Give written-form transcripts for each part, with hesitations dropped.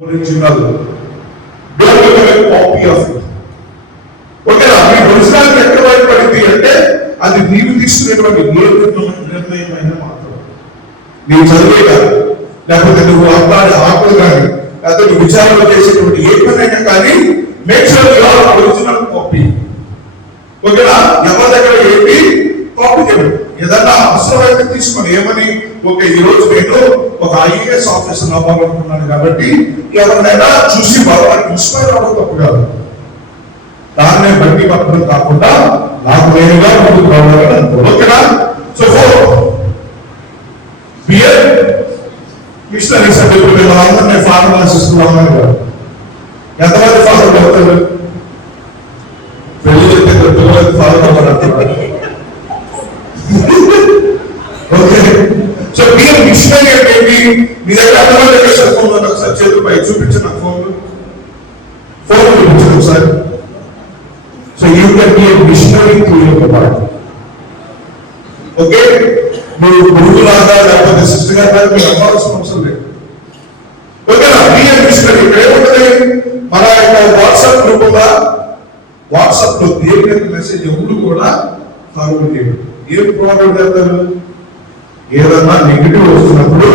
original. Don't become a copy of it. ఓకేనా? మీ original ఎక్కడ బయటపడింది అంటే అది నీవు తీసుకునేటువంటి ఏ నిర్ణయమైనా మాత్రం నీవు చదివే కాదు, లేకపోతే నువ్వు అబ్బాయి ఆకులు కానీ, లేకపోతే నువ్వు విచారణ చేసేటువంటి ఏ పనైనా కానీ make sure you are original copy. ఓకేనా? ఎవరి దగ్గర ఏంటి కాపీ చేయడం, ఏదన్నా అవసరమైతే తీసుకొని ఏమని ఓకే ఈ రోజు నేను ఒక ఐఏఎస్ ఆఫీసర్ అవ్వాలనుకున్నాను కాబట్టి ఎవరినైనా చూసి బాగా ఇన్స్పైర్ అవ్వడం తప్పు కాదు, దాన్నే బట్టి పట్టడం కాకుండా నాకు నేనుగా ముందుకు రావాలని అనుకో. ఓకేనా? సో బియర్ మిషనరీ సభ్యులు మేమందరినీ ఫార్మర్స్ ఇస్తున్నామని కాదు. ఎంతమంది ఫాదర్ అవుతారు? పెళ్లి చేస్తే పిల్లలకి ఫాదర్ అవ్వాలంటున్నారు. ఓకే, సో బియర్ మిషనరీ అంటే ఏంటి? మీ దగ్గర ఎంతమంది సెల్ ఫోన్ ఒకసారి చేతులపై చూపించిన ఫోన్ చూపించండి ఒకసారి. So you can be a missionary through your body. Okay? మీరు గురువులాగా లేకపోతే సిస్టర్ గారు మీరు అవ్వాల్సిన అవసరం లేదు. ఓకేనా? be a missionary. ఇక్కడ ఏముంటుంది? మన యొక్క వాట్సాప్ గ్రూప్ ఉందా? వాట్సాప్ లో దేవుని యొక్క మెసేజ్ ఎప్పుడు కూడా ఫార్వర్డ్ చేయడం. ఏం ఫార్వర్డ్ చేస్తారు? ఏదన్నా నెగిటివ్ వస్తున్నప్పుడు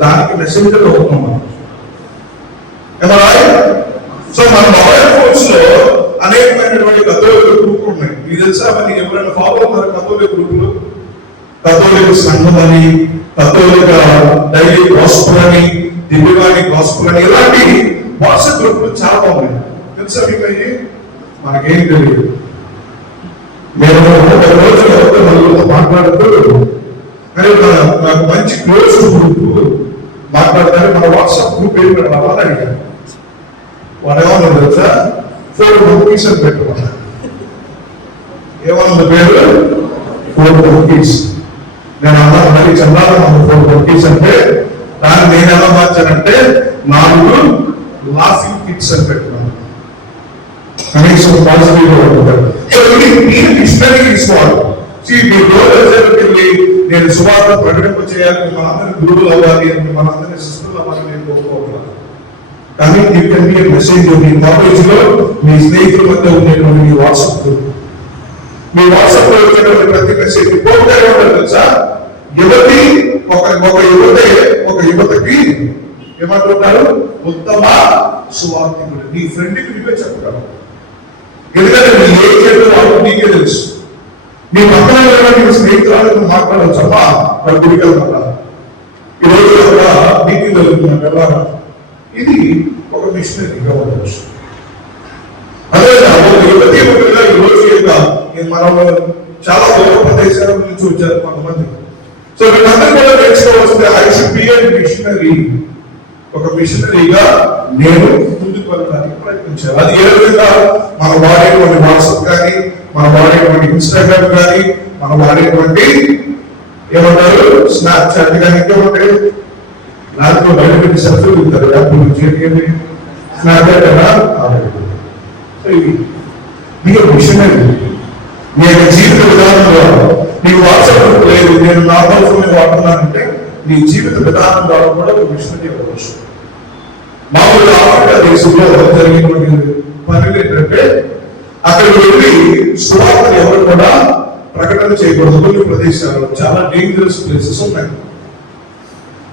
దానికి మెసేంజర్ అవుతున్నాం మనం. సో మన మొబైల్ ఫోన్స్ లో అనేకమైనటువంటి కథోలిక గ్రూపులు ఉన్నాయి. మీకు తెలుసా? అవన్నీ ఎవరైనా ఫాలో అవుతారు? కథోలిక గ్రూపులు, కథోలిక సంఘం అని, కథోలిక డైలీ గాస్పుల్ అని, దివ్యవాణి గాస్పుల్ అని, ఇలాంటి వాట్సాప్ గ్రూపులు చాలా బాగున్నాయి. తెలుసా మీకు? అయ్యి మనకేం తెలియదు. నేను ఒక రోజు ఎవరితో నలుగురితో మాట్లాడుతూ కానీ నాకు మంచి క్లోజ్ గ్రూప్ మాట్లాడతారు, మన వాట్సాప్ గ్రూప్ ఏం పెట్టాలని అడిగాను. వాడు ఏమన్నా తెలుసా? 4 monkeys అని పెట్టుకున్నా. ఏమన్నా పేరు? 4 monkeys. నేను అన్నా మరి చందాల 4 monkeys అంటే దాన్ని నేను ఎలా మార్చానంటే 4 లాఫింగ్ కిడ్స్ అని పెట్టుకున్నాను. కనీసం పాజిటివ్ గా ఉంటుంది. సో ఇది మీరు మిషనరీ తీసుకోవాలి. మీ రోజుకి నేను సువార్త ప్రకటింప చేయాలి, మనందరినీ గురువులు అవ్వాలి అని, మనందరినీ సిస్టర్లు అవ్వాలని నేను కోరుకోవాలి. కానీ you can be a message. Me college లో మీ స్నేహితుల మధ్య ఉండేటువంటి మీ వాట్సాప్ గ్రూప్, మీ వాట్సాప్ లో వచ్చేటువంటి ప్రతి మెసేజ్ తెలుసా? యువతి ఒక యువతకి ఏమంటున్నారు? ఉత్తమ సువార్తికుడు. నీ ఫ్రెండ్కి నువ్వే చెప్పగలవు, ఎందుకంటే నీ ఏ చేయడం వాళ్ళకి నీకే తెలుసు. నీ పక్కన నీ స్నేహితురాలు మాట్లాడవచ్చు. అమ్మా వాళ్ళ గుడికి వెళ్తా, ఈరోజు ఒక మీటింగ్ జరుగుతున్నాను వెళ్ళాలా. ఇది ఒక మిషనరీగా ఉండవచ్చు. అదే ఒక యువతి యువకులుగా ఈ రోజు మనం చాలా దూర ప్రదేశాల నుంచి వచ్చారు కొంతమంది. సో వీళ్ళందరూ కూడా నేర్చుకోవాల్సింది I should be a machinery. ఒక మిషనరీగా నేను ముందుకు వెళ్ళడానికి ప్రయత్నించాను. అది ఏ విధంగా? మనం వాడేటువంటి వాట్సాప్ కానీ, మనం వాడేటువంటి ఇన్స్టాగ్రామ్ కానీ, మనం వాడేటువంటి ఏమంటారు స్నాప్చాట్ కానీ, ఇంకేమంటారు దాంట్లో బయటపెట్టి సెల్ఫీలు ఇస్తారు. అప్పుడు చేతికి స్నాప్చాట్ కదా. సో ఇది మీ మిషనరీ. నీ యొక్క జీవిత విధానంలో నీకు వాట్సాప్ లేదు, నేను నార్మల్ ఫోన్ వాడుతున్నానంటే నీ జీవిత విధానం ద్వారా కూడా ఒక మిషనరీ అవ్వచ్చు. మామూలుగా ఆఫ్రికా దేశంలో జరిగినటువంటి పనులు ఏంటంటే అక్కడికి వెళ్ళి సువార్తను ఎవరు కూడా ప్రకటన చేయకూడదు. కొన్ని ప్రదేశాలు చాలా డేంజరస్ ప్లేసెస్ ఉన్నాయి.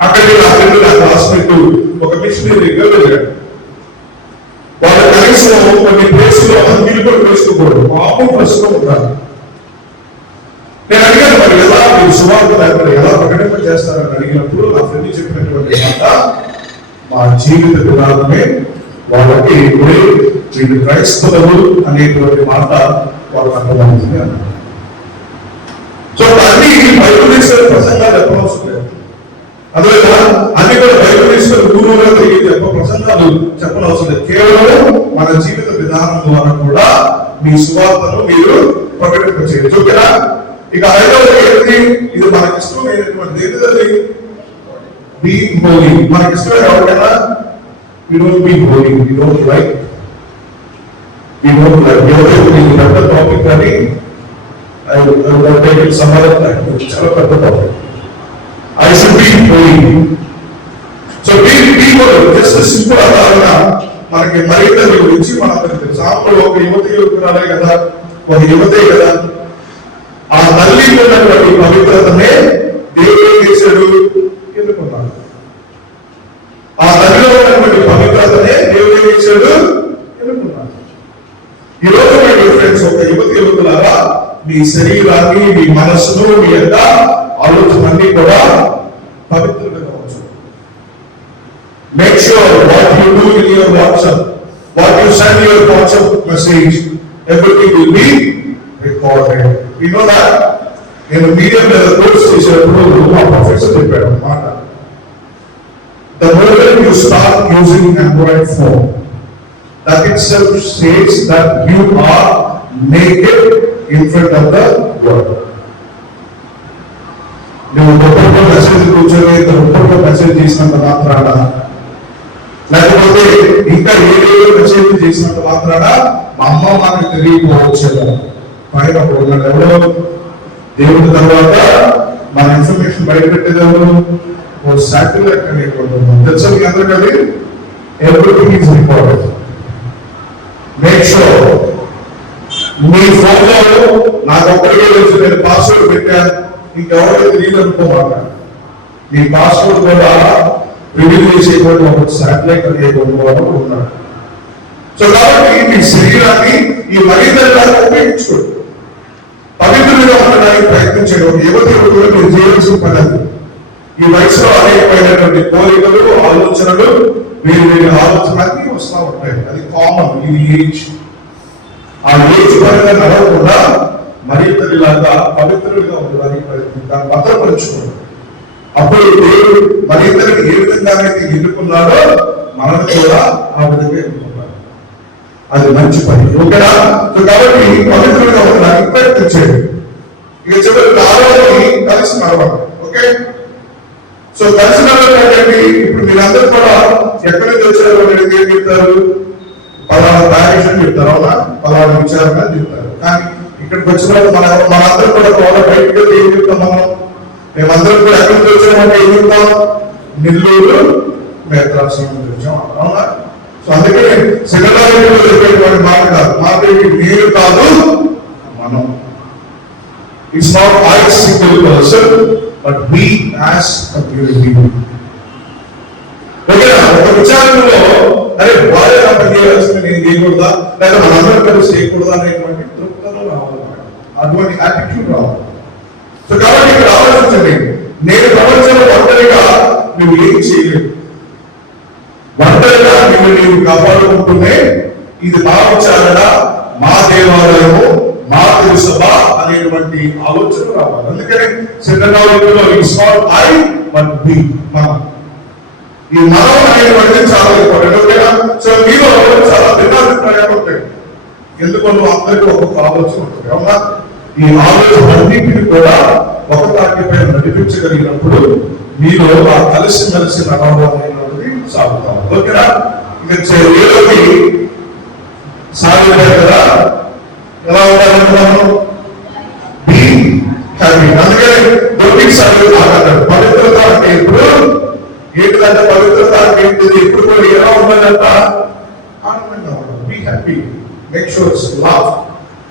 అక్కడికి నా ఫ్రెండ్, నా క్లాస్మేట్ ఒక మిషనరీగా వెళ్ళాడు. వాళ్ళు కనీసం కొన్ని ప్లేసులో అంగిలి కూడా వేసుకోకూడదు, మామూలు డ్రెస్లో ఉంటారు. నేను అడిగాను, మరి ఎలా మీరు సువార్తను అక్కడ ఎలా ప్రకటన చేస్తారని అడిగినప్పుడు నా ఫ్రెండ్ చెప్పినటువంటి మాట, మా జీవిత విధానమే వాళ్ళకి వీళ్ళు క్రైస్తవులు అనేటువంటి మాట వాళ్ళకి అర్థమవుతుంది అన్నారు. సో అన్ని బైబిల్ తీసుకునే ప్రసంగాలు చెప్పనవసరం లేదు. అందువల్ల అన్ని కూడా బైబిల్ తీసుకుని గురువుగా తిరిగి ప్రసంగాలు చెప్పనవసరం లేదు. కేవలం మన జీవిత విధానం ద్వారా కూడా మీ సువార్తను మీరు ప్రకటింప చేయొచ్చు. ఓకేనా? ఇక ఐదవది ఏంటి? ఇది మనకి ఇష్టమైనటువంటి ఏంటిది? బీయింగ్ హోలీ. మనకి ఇష్టమైన ఎవరికైనా we don't be holy, we don't like. ఎవరైతే నీకు పెద్ద టాపిక్ కానీ I will take it some other time. చాలా పెద్ద topic. I should be holy. So be just simple ఉదాహరణ మనకి మరింతల గురించి మనకు తెలుసు. ఆమె ఒక యువకురాలే కదా, ఒక యువతే కదా. ఆ తల్లి ఉన్నటువంటి పవిత్రతనే దేవుడు ఏం చేశాడు, ఎన్నుకున్నాడు. ఆ తల్లిలో ఉన్నటువంటి పవిత్రతనే దేవుడు ఏం చేశాడు, ఎన్నుకున్నాడు. ఈ రోజు మీ ఫ్రెండ్స్, ఒక యువకులారా, మీ శరీరాన్ని, మీ మనస్సును, మీ యొక్క ఆలోచనలన్నీ కూడా పవిత్రంగా ఉంచు. Make sure what you do in your WhatsApp, what you send your WhatsApp message, everything will be recorded. You know that? నేను మీడియం లెవెల్ కోర్స్ చేసేటప్పుడు మా ప్రొఫెసర్ చెప్పాడు అన్నమాట. The moment you start using Android phone, that itself says that you are naked in front of the world. నువ్వు గొప్ప message కూర్చొని గొప్ప message చేసినంత మాత్రాన, లేకపోతే ఇంకా ఏదో మెసేజ్ చేసినంత మాత్రాన మా అమ్మ మాకు తెలియకపోవచ్చు. పైన ఉన్నాడు ఎవరో దేవుడి తర్వాత మన ఇన్ఫర్మేషన్ బయట పెట్టేది ఎవరు, ఓ శాటిలైట్ అనేటువంటి తెలుసా మీ అందరికీ. అది everything is recorded. Make sure మీ ఫోన్లో నాకు ఒక్కడికే తెలుసు, నేను పాస్వర్డ్ పెట్టాను, ఇంకెవరికి తెలియదు అనుకోమాట. మీ పాస్వర్డ్ కూడా రివీల్ చేసేటువంటి ఒక శాటిలైట్ అనేటువంటి వాడు ఉన్నాడు. సో కాబట్టి మీ శరీరాన్ని ఈ మరింతగా ఉపయోగించుకోండి, పవిత్రులుగా ఉండడానికి ప్రయత్నించండి. ఒక యువకులు మీరు చేయవలసిన పని. ఈ వయసులో అనేకమైనటువంటి కోరికలు, ఆలోచనలు, వేరు ఆలోచనలు అన్నీ వస్తూ ఉంటాయి. అది కామన్, ఇది ఏజ్. ఆ ఏజ్ పరంగా నడవకుండా మరింతలాగా పవిత్రులుగా ఉండడానికి ప్రయత్నించాలి, భద్రపరుచుకోండి. అప్పుడు దేవుడు మరింతలకు ఏ విధంగా అయితే ఎన్నుకున్నాడో మనల్ని కూడా ఆ విధంగా ఎన్నుకున్నాడు. అది మంచి పని, ఓకేనా? కాబట్టి పవిత్రులుగా ఉండడానికి ప్రయత్నించేది. ఇక చివరికి ఆరోగ్యాన్ని కలిసి నడవాలి. ఓకే, సో కలిసి నడవాలంటే ఇప్పుడు మీరందరూ కూడా ఎక్కడి నుంచి వచ్చారో ఏం చెప్తారు, పలానా డైరెక్షన్ చెప్తారు, అవునా, పలానా విచారణ చెప్తారు. కానీ ఇక్కడికి వచ్చిన మనందరూ కూడా బయటకు వెళ్తే ఏం చెప్తాం మనం? మేమందరం కూడా ఎక్కడి నుంచి వచ్చామంటే ఏం చెప్తాం? నెల్లూరు మేత్రాసు నుంచి వచ్చాం, అవునా? సో అందుకే సెకండ్ చెప్పేటువంటి మాట కాదు, మాట నేను కాదు మనం. It's not I single person but we as a community. ఓకేనా? ఒక విచారణలో అరే వారే నా పని చేయాల్సింది నేను చేయకూడదా, లేదా మనందరం కలిసి చేయకూడదా అనేటువంటి తృప్తలో రావాలి, అటువంటి యాటిట్యూడ్ రావాలి. సో కాబట్టి ఇక్కడ ఆలోచించండి, నేను ప్రపంచంలో ఒంటరిగా నువ్వు ఏం చేయలేదు, ఒంటరిగా నీవు కాపాడుకుంటూనే ఇది మా విచారణ, మా దేవాలయము, మా తెలుసభ అనేటువంటి ఆలోచన రావాలి. అందుకని సిద్ధంలో it's not I but we, మనం. ఈ మనం అనేటువంటి చాలా ఇంపార్టెంట్, ఓకేనా? సో మీలో చాలా భిన్నాభిప్రాయాలు ఉంటాయి, ఎందుకంటే అందరికీ ఒక్కొక్క ఆలోచన ఉంటుంది, అవునా? ఈ ఆలోచన అన్నింటినీ కూడా ఒక తాటిపై నడిపించగలిగినప్పుడు మీలో ఆ కలిసిమెలిసి నడవడం అనేది సాగుతాం, ఓకేనా? ఇక ఏలోకి సాగుతాయి కదా, ఎలా ఉండాలంటున్నాను? Be happy. అందుకని డొమిక్ సాగు మాట్లాడారు. పవిత్రత అంటే ఇప్పుడు ఏంటంటే, పవిత్రత అంటే ఏంటిది? ఎప్పుడు కూడా ఎలా ఉండాలంట? ఆనందంగా ఉండాలి. Be happy, make sure laugh.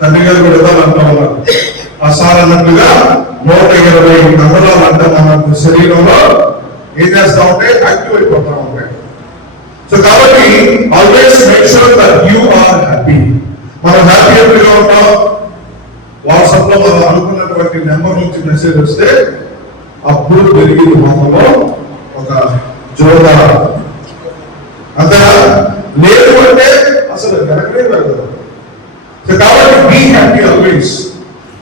తండ్రి గారు కూడా అంటా ఉన్నారు, అసార్ అన్నట్లుగా 120 నమూనాలు అంట మన శరీరంలో ఏం చేస్తా ఉంటే యాక్టివ్ అయిపోతా ఉంటాయి. సో కాబట్టి always make sure that you are happy. మనం హ్యాపీ ఎప్పుడుగా ఉంటాం? వాట్సాప్ లో మనం అనుకున్నటువంటి నెంబర్ నుంచి మెసేజ్ వస్తే అప్పుడు పెరిగింది మనలో ఒక జోదా, అంతేనా? లేదు అంటే అసలు వెనకనే పెరగదు. సో కాబట్టి be happy always.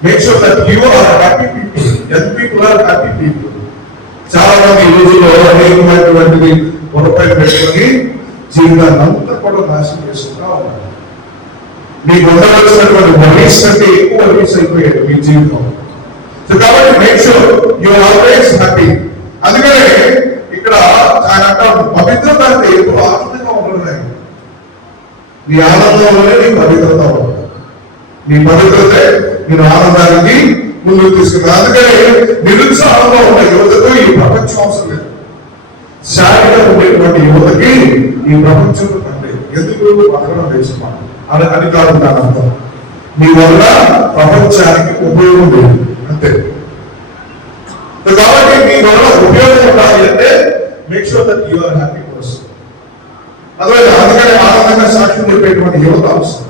Make sure that you are happy people. Young people are happy people. చాలా మంది ఈ రోజుల్లో అనేకమైనటువంటిది పొరపై పెట్టుకొని జీవితాన్ని అంతా కూడా నాశనం చేసుకుంటా ఉన్నారు. మీకు ఉండవలసినటువంటి వరీస్ కంటే ఎక్కువ వరీస్ అయిపోయాయి మీ జీవితం. సో కాబట్టి make sure you are always happy. అందుకనే ఇక్కడ ఆయన అంటారు, పవిత్రత అంటే ఎప్పుడు ఆనందంగా ఉండడం. నీ ఆనందంలోనే నీ పవిత్రత ఉంటుంది. నీ పవిత్రతే నేను ఆనందానికి ముందుకు తీసుకున్నాను. అందుకని నిరుత్సాహంలో ఉన్న యువతకు ఈ ప్రపంచం అవసరం లేదు. శారీగా ఉండేటువంటి యువతకి ఈ ప్రపంచంలో కంటే ఎందుకు బతకడం వేసుకున్నాం అని కాదు దాని అర్థం. మీ వల్ల ప్రపంచానికి ఉపయోగం లేదు అంతే. కాబట్టి మీ వల్ల ఉపయోగం ఉండాలి అంటే make sure that you are happy person. అదే అందుకని ఆనందంగా సాక్ష్యం చెప్పేటువంటి యువత అవసరం.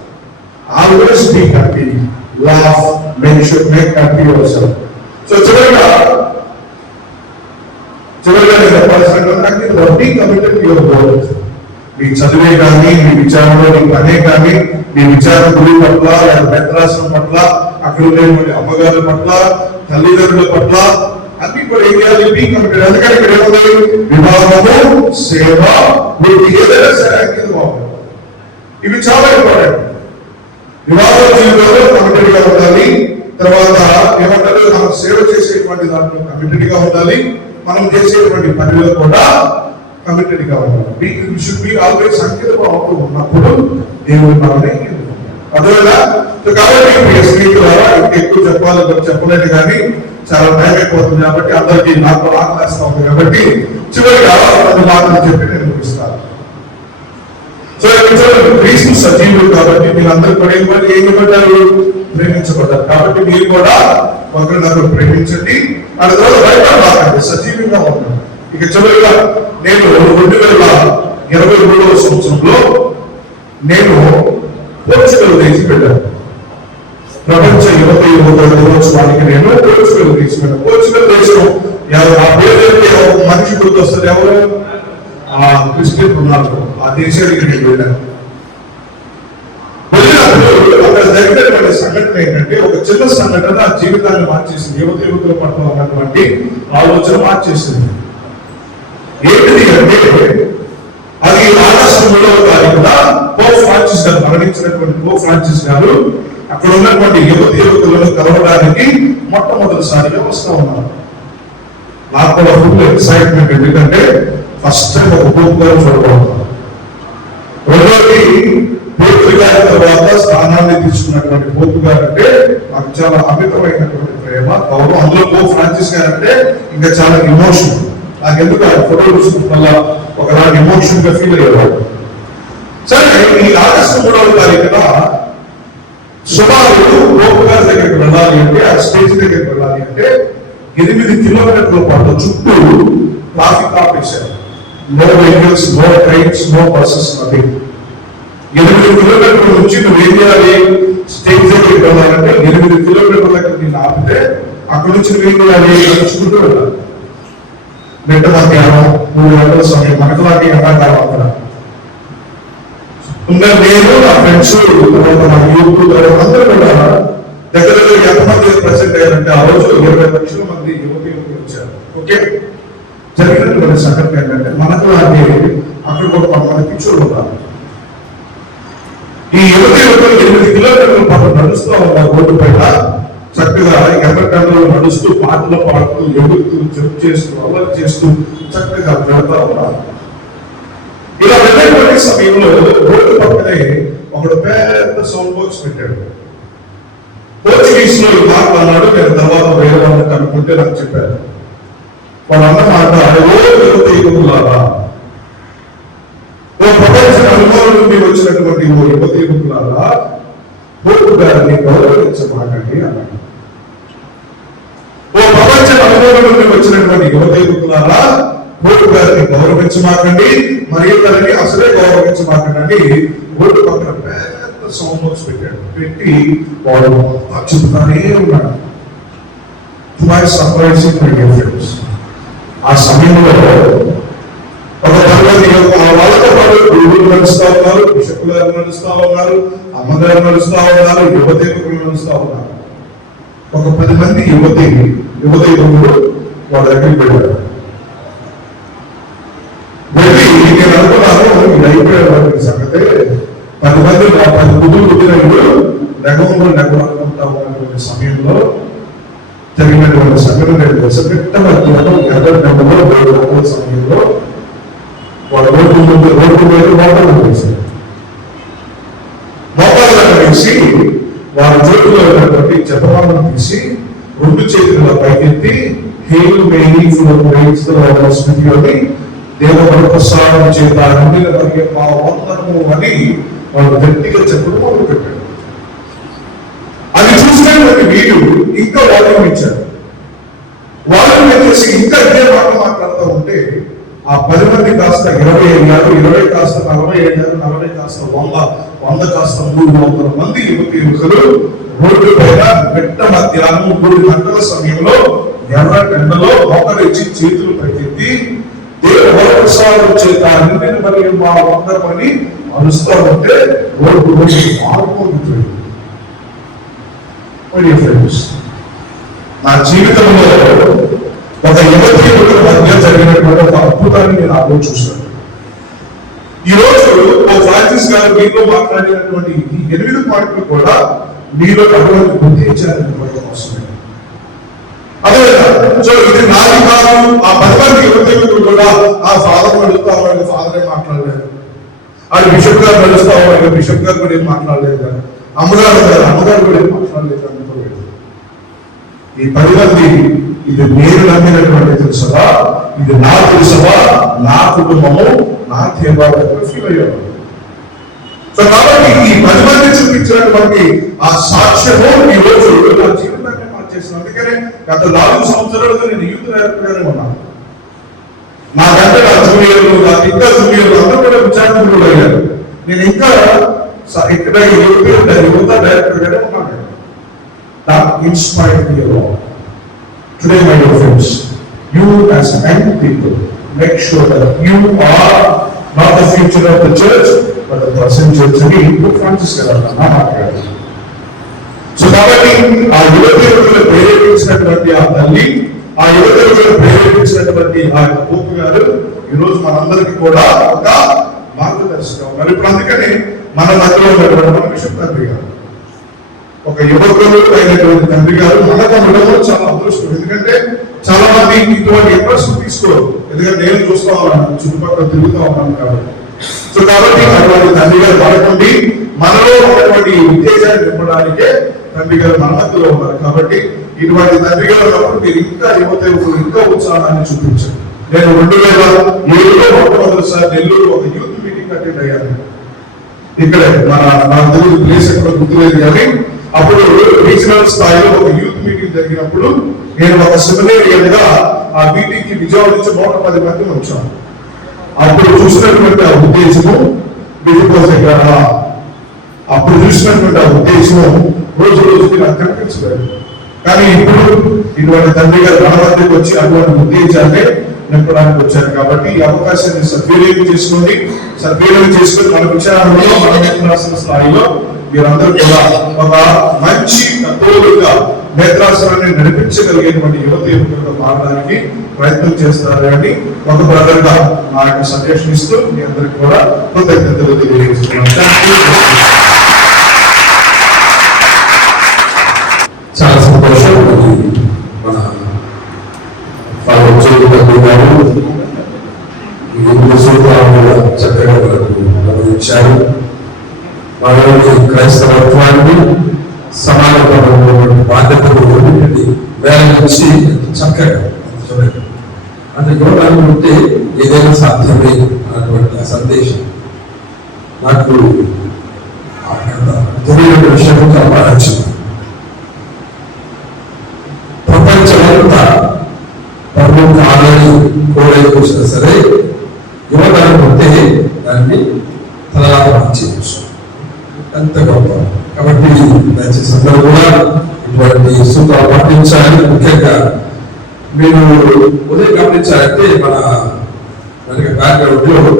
Always be happy, laugh, make happy yourself. So చివరిగా నేను చెప్పాల్సినటువంటి be committed to your goal. మీ చదివే కానీ, మీ విచారంలో మీ పనే కానీ, మీ విచార గురి పట్ల లేదా మెత్రాసం పట్ల, అక్కడ ఉండేటువంటి అమ్మగారుల పట్ల, తల్లిదండ్రుల పట్ల అన్ని కూడా ఏం చేయాలి? Be committed. అందుకని ఇక్కడ ఏముంది? వివాహము, సేవ, మీకు ఏదైనా సరే అంకితం అవ్వాలి. ఇవి చాలా ఇంపార్టెంట్. వివాహ జీవితంలో కమిటెడ్ గా ఉండాలి. తర్వాత ఏమంటారు? మనం సేవ చేసేటువంటి దాంట్లో కమిటెడ్ గా ఉండాలి. మనం చేసేటువంటి పనిలో కూడా కమిటెడ్ గా ఉండాలి. షుడ్ బి ఆల్వేస్ అంకితం అవుతూ ఉన్నప్పుడు దేవుడు మనల్ని అదేవిధంగా. కాబట్టి స్నేహితులారా ఇంకా ఎక్కువ చెప్పలేదు కానీ చాలా టైం అయిపోతుంది కాబట్టి అందరికీ నాకు ఆకలిస్తా ఉంది కాబట్టి చివరిగా కొన్ని మాటలు చెప్పి నేను ముగిస్తాను. సో క్రీస్తు సజీవుడు కాబట్టి మీరందరూ కూడా ఏం ఇవ్వబడ్డారు? ప్రేమించబడ్డారు. కాబట్టి మీరు కూడా ఒకరినొకరు ప్రేమించండి. ఆ తర్వాత భయపడబాకండి, సజీవంగా ఉండండి. ఇక చివరిగా నేను 2023వ సంవత్సరంలో నేను పోర్చుగల్ దేశం వెళ్ళాను. ప్రపంచ యువత దినోత్సవానికి నేను పోర్చుగల్ దేశం వెళ్ళాను. పోర్చుగల్ దేశం ఆ పేరు మనిషి గుర్తొస్తుంది. ఎవరు? Christian Ronaldo. ఆ దేశానికి నేను వెళ్ళాను. వెళ్ళినప్పుడు అక్కడ జరిగినటువంటి సంఘటన ఏంటంటే, ఒక చిన్న సంఘటన ఆ జీవితాన్ని మార్చేసింది. యువతుల పట్ల ఉన్నటువంటి ఆలోచన మార్చేసింది. ఏంటిది అంటే, అది ఆగస్టు 3వ తారీఖున పోప్ ఫ్రాన్సిస్ గారు, మరణించినటువంటి పోప్ ఫ్రాన్సిస్ గారు అక్కడ ఉన్నటువంటి యువతులను కలవడానికి మొట్టమొదటిసారిగా వస్తూ ఉన్నారు. నాకు కూడా ఫుల్ ఎక్సైట్మెంట్. ఎందుకంటే ఫస్ట్ టైం ఒక పోప్ గారు చూడబోతున్నారు. రెండోది పోప్ గారి తర్వాత స్థానాన్ని తీసుకున్నటువంటి పోప్ గారు అంటే నాకు చాలా అమితమైనటువంటి ప్రేమ, గౌరవం. అందులో పోప్ ఫ్రాన్సిస్ గారు అంటే ఇంకా చాలా ఇమోషన్. నాకు ఎందుకు ఆ ఫోటో చూసుకున్న ఒకలాంటి ఇమోషన్ గా ఫీల్ అయ్యేవాడు. సరే, ఈ ఆగస్టు 3వ తారీఖున సుమారు పోప్ గారి దగ్గరికి వెళ్ళాలి అంటే, ఆ స్టేజ్ దగ్గరికి వెళ్ళాలి అంటే 8 కిలోమీటర్ల పాటు చుట్టూ ట్రాఫిక్ ఆపేశారు. No vehicles, no trains, no buses, nothing. 8 కిలోమీటర్ల నుంచి నువ్వు ఏం చేయాలి? స్టేజ్ దగ్గరికి వెళ్ళాలంటే 8 కిలోమీటర్ల దగ్గర నేను ఆపితే అక్కడి నుంచి నువ్వు ఏం చేయాలి? నడుచుకుంటూ వెళ్ళాలి. మిట్ట మధ్యాహ్నం 3 గంటల సమయం. మనకులాంటి ఎండాకాలం అక్కడ ఉన్న నేను, నా ఫ్రెండ్స్, తర్వాత నా యూత్ అందరూ కూడా దగ్గర ఎంతమంది ప్రెసెంట్ అయ్యారంటే ఆ రోజు 20 లక్షల మంది యువకులు వచ్చారు. ఓకే, జరిగినటువంటి సంఘటన ఏంటంటే, మనకు లాంటి అక్కడ ఒక 10 మంది పిచ్చోళ్ళు ఉన్నారు. ఈ యువకులు 8 కిలోమీటర్ల పాటు నడుస్తూ ఉన్నారు రోడ్డు పైన. చక్కగా ఎర్రకండలో నడుస్తూ, పాటలు పాడుతూ, ఎగురుతూ, జంప్ చేస్తూ, అల్లరి చేస్తూ చక్కగా వెళ్తా ఉన్నారు. ఇలా వెళ్ళేటువంటి సమయంలో రోడ్డు పక్కనే ఒకడు పెద్ద సౌండ్ బాక్స్ పెట్టాడు. పోర్చుగీస్ లో ఈ మాట అన్నాడు. నేను తర్వాత వేరే వాళ్ళని కనుక్కుంటే నాకు చెప్పారు. వాళ్ళు అన్నమాట, యువకులారా, ఓ ప్రపంచ అనుభవం నుండి వచ్చినటువంటి ఓ యువకులారా, పోపు గారిని గౌరవించమాకండి అన్నాడు. ఓ ప్రపంచ అనుభవం నుండి వచ్చినటువంటి యువకులారా, పోపు గారిని గౌరవించమాకండి, మరి ఇతరులని అసలే గౌరవించమాకండి అని రోడ్డు పక్కన పెద్ద సౌండ్ బాక్స్ పెట్టాడు. పెట్టి వాడు చెప్తానే ఉన్నాడు. ఆ సమయంలో ఒక 10 మంది వాళ్ళతో పాటు గురువులు నడుస్తూ ఉన్నారు, బిషప్ గారు నడుస్తూ ఉన్నారు, అమ్మగారు నడుస్తూ ఉన్నారు, యువతేకులు నడుస్తూ ఉన్నారు. ఒక 10 మంది యువతేకులు వాళ్ళ దగ్గరికి వెళ్ళారు. వెళ్ళి నేను అనుకున్నాను, ఇది అయిపోయేవాడి సంగతే. 10 మంది 10 గుడ్లు పుట్టినప్పుడు నెగంలో అనుకుంటా ఉన్నటువంటి సమయంలో జరిగినటువంటి సంఘటన పెట్ట మధ్యాహ్నం 2 గంటల సమయంలో వాళ్ళ రోడ్డు మీద మోటార్లు వేశారు. మోటార్లను వేసి వాళ్ళ జోటులో ఉన్నటువంటి జపమాలను తీసి 2 చేతుల పైకెత్తి హేలు మేని అని దేవుని ప్రసాదం చేత నిండిన మరియు మా వందనము అని వాళ్ళు గట్టిగా చెప్పడం మొదలు పెట్టాడు. అది చూసినటువంటి వీడు ఇంకా వాల్యూమ్ ఇచ్చాడు. వాల్యూమ్ ఇచ్చేసి ఇంకా ఇదే మాట మాట్లాడుతూ ఉంటే ఆ 10 మంది కాస్త 20 అయ్యారు, 20 కాస్త 40 అయ్యారు, 40 కాస్త 100, 100 కాస్త 300 మంది యువకులు రోడ్డు పైన పెట్ట మధ్యాహ్నం 3 గంటల సమయంలో ఎర్ర ఎండలో మోకరించి చేతులు పైకెత్తి దేవుని వరప్రసాదం చేత నిండిన మరియు మా వందరమని అరుస్తూ ఉంటే రోడ్డు మారిపోతుంది. నా జీవితంలో ఒక యువకుల మధ్య జరిగినటువంటి ఒక అద్భుతాన్ని నేను ఆలోచిస్తాను. ఈ రోజు ఫ్రాన్సిస్ గారు మీతో మాట్లాడినటువంటి ఈ 8 పాయింట్లు కూడా మీలో అటువంటి గుర్తించాలనేటువంటి అవసరం. అదే సో ఇది నాది కాదు. ఆ 10 మంది యువకులు కూడా ఆ ఫాదర్ నడుస్తా ఉన్నాడు, ఫాదరే మాట్లాడలేదు. అది బిషప్ గారు నడుస్తా ఉన్నాడు, బిషప్ గారు కూడా ఏం మాట్లాడలేదు. అమ్మగారు కూడా ఏం మాట్లాడలేదు అనుకోలేదు. ఈ 10 మంది ఇది నేను నమ్మినటువంటి తెలుసవా, ఇది నా తెలుసవా, నా కుటుంబము, నా దేవాలయం ఫీల్ అయ్యాడు. సో కాబట్టి ఈ 10 మంది చూపించినటువంటి ఆ సాక్ష్యము ఈ రోజు నా జీవితాన్ని మార్చేసిన. అందుకనే గత 4 సంవత్సరాలుగా నేను యూత్ డైరెక్టర్గానే ఉన్నాను. నాకంటే నా జూనియర్లు, నాకు ఇంకా జూనియర్లు అందరూ కూడా విచారణలు అయ్యారు. నేను ఇంకా ఇక్కడ యువత డైరెక్టర్గానే ఉన్నాను. That inspired me a lot. Today, my dear friends, you as young people, make sure that you are not the future of the church, but the present church. అని ఫ్రాన్సిస్ గారు మాట్లాడారు. సో కాబట్టి ఆ యువకులను ప్రేరేపించినటువంటి ఆ తల్లి, ఆ యువకులను ప్రేరేపించినటువంటి ఆ పోపు గారు ఈరోజు మనందరికీ కూడా ఒక మార్గదర్శకం ఉన్నారు. ఇప్పుడు అందుకని మన మధ్యలో ఉన్నటువంటి మన బిషప్ తండ్రి గారు, ఒక యువకులు అయినటువంటి తండ్రి గారు మనకు ఉండడం చాలా అదృష్టం. ఎందుకంటే చాలా మంది ఇటువంటి ఇంట్రెస్ట్ తీసుకోరు. ఎందుకంటే నేను చూస్తా ఉన్నాను, చుట్టుపక్కల తిరుగుతూ ఉన్నాను కాబట్టి. సో కాబట్టి అటువంటి తండ్రి గారు మనకుండి మనలో ఉన్నటువంటి ఉత్తేజాన్ని నింపడానికే తండ్రి గారు మన మధ్యలో ఉన్నారు. కాబట్టి ఇటువంటి తండ్రి గారు ఉన్నప్పుడు మీరు ఇంకా యువకులు ఇంకా ఉత్సాహాన్ని చూపించారు. నేను 2007లో మొట్టమొదటిసారి నెల్లూరు ఒక యూత్ మీటింగ్ అటెండ్ అయ్యాను. ఇక్కడే నాకు తెలియదు ప్లేస్ ఎక్కడ గుర్తులేదు, కానీ అప్పుడు రీజనల్ స్థాయిలో ఒక యూత్ మీటింగ్ జరిగినప్పుడు నేను ఒక సెమినేరియన్గా ఆ మీటింగ్ కి విజయవాడ నుంచి 110 మంది వచ్చాను. అప్పుడు చూసినటువంటి ఆ ఉద్దేశము అప్పుడు చూసినటువంటి ఆ ఉద్దేశము రోజు రోజుకి నాకు కనిపించలేదు. కానీ ఇప్పుడు ఇటువంటి తండ్రి గారు మన మధ్యకి వచ్చి అటువంటి ఉద్దేశాన్ని నింపడానికి వచ్చారు. కాబట్టి ఈ అవకాశాన్ని సద్వినియోగం చేసుకొని మన విచారణలో మన నేత్రాసన స్థాయిలో మీరందరూ కూడా ఒక మంచి కథోలిక నేత్రాసనాన్ని నడిపించగలిగేటువంటి యువకులుగా మారడానికి ప్రయత్నం చేస్తారు అని ఒక బ్రదర్ గా నా యొక్క సజెషన్ ఇస్తూ మీ అందరికి కూడా కృతజ్ఞతలు తెలియజేస్తున్నాను. చాలా సంతోషం. మన చక్కగా గమనించారు. మనలోని క్రైస్తవత్వాన్ని సమానమైనటువంటి బాధ్యతలు వేల నుంచి చక్కగా చూడండి. అంటే యోగాన్ని ఉంటే ఏదైనా సాధ్యమే అన్నటువంటి ఆ సందేశం నాకు తెలియని విషయం చాలా నచ్చింది. ప్రపంచమంతా ప్రముఖ ఆదాయం కోడలు చూసినా సరే యువతరం ఉంటే దాన్ని తలరాత చేయవచ్చు. ఎంత గొప్ప. కాబట్టి దయచేసి అందరూ కూడా ఇటువంటి సూత్రాలు పాటించాలి. ముఖ్యంగా మీరు ఉదయం గమనించాలంటే మన బ్యాక్గ్రౌండ్ లో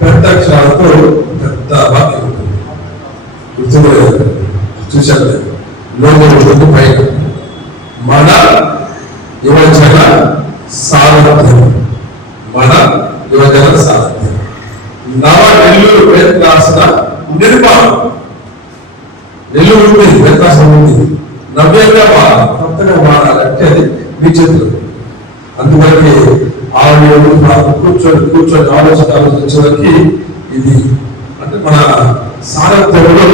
పెద్ద అక్షరాలతో పెద్ద వాక్యం ఉంటుంది. గుర్తులేదు, చూశారు లోపల పైన మన యువజన సారథ్యం, మన యువజన సారథ్యం, నవ నెల్లూరు ప్రయత్నాసన నిర్మాణం. నెల్లూరు ఉంది, ప్రయత్నాసనం ఉంది, నవ్యంగా మారాలి, కొత్తగా మారాలంటే అది మీ చేతులు. అందువల్ల కూర్చొని ఆలోచించడానికి ఇది అంటే మన సారథ్యంలో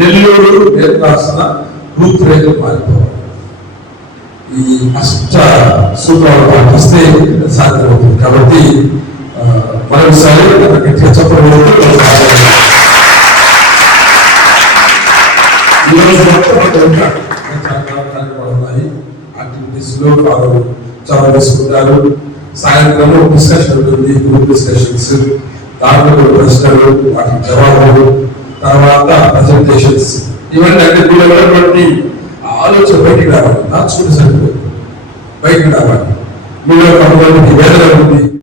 నెల్లూరు ప్రయత్నాసన రూపురేఖలు మారిపోవాలి. ఈ అష్ట సూత్రాలు పాటిస్తే సాధ్యమవుతుంది. కాబట్టి మరొకసారి గట్టిగా చెప్పలేదు. ఈరోజు మొత్తం కార్యక్రమాలు ఉన్నాయి. యాక్టివిటీస్ లో చాలా తీసుకుంటారు. సాయంత్రం డిస్కషన్ ఉంటుంది, గ్రూప్ డిస్కషన్స్, దాంట్లో ప్రశ్నలు, వాటికి జవాబులు, తర్వాత ప్రజెంటేషన్స్, ఇవన్నీ అంటే దీనిలో ఉన్నటువంటి ఆలోచన బయటికి రావాలి. దాచుకుంటే సరిపోతుంది, బయటికి రావాలి. మీలో కొంతమందికి వేదన ఉంది,